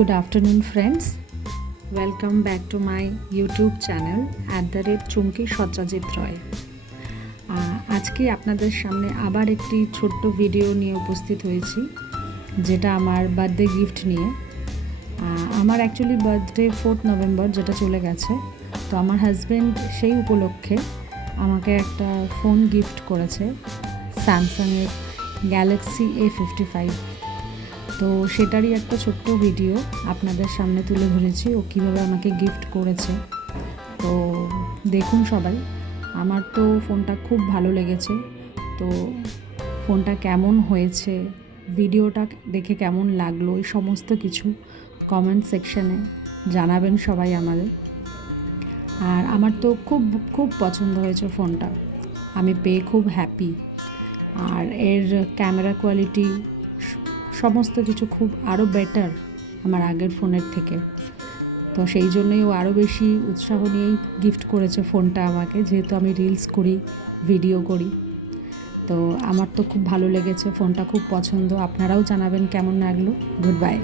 Good afternoon, friends. Welcome back to my YouTube channel @chunki Satrajit রয়। আজকে আপনাদের সামনে আবার একটি ছোট্ট ভিডিও নিয়ে উপস্থিত হয়েছি, যেটা আমার বার্থডে গিফট নিয়ে। আমার অ্যাকচুয়ালি বার্থডে 4 নভেম্বর, যেটা চলে গেছে। তো আমার হাজব্যান্ড সেই উপলক্ষে আমাকে একটা ফোন গিফট করেছে, স্যামসাংয়ের গ্যালাক্সি A55। তো সেটারই একটা ছোট্ট ভিডিও আপনাদের সামনে তুলে ধরেছি, ও কীভাবে আমাকে গিফট করেছে। তো দেখুন সবাই। আমার তো ফোনটা খুব ভালো লেগেছে। তো ফোনটা কেমন হয়েছে, ভিডিওটা দেখে কেমন লাগলো, এই সমস্ত কিছু কমেন্ট সেকশানে জানাবেন সবাই আমাদের। আর আমার তো খুব খুব পছন্দ হয়েছে ফোনটা, আমি পেয়ে খুব হ্যাপি। আর এর ক্যামেরা কোয়ালিটি সমস্ত কিছু খুব আরও বেটার আমার আগের ফোনের থেকে। তো সেই জন্যই ও আরও বেশি উৎসাহ নিয়েই গিফট করেছে ফোনটা আমাকে, যেহেতু আমি রিলস করি, ভিডিও করি। তো আমার তো খুব ভালো লেগেছে, ফোনটা খুব পছন্দ। আপনারাও জানাবেন কেমন লাগলো। Good bye.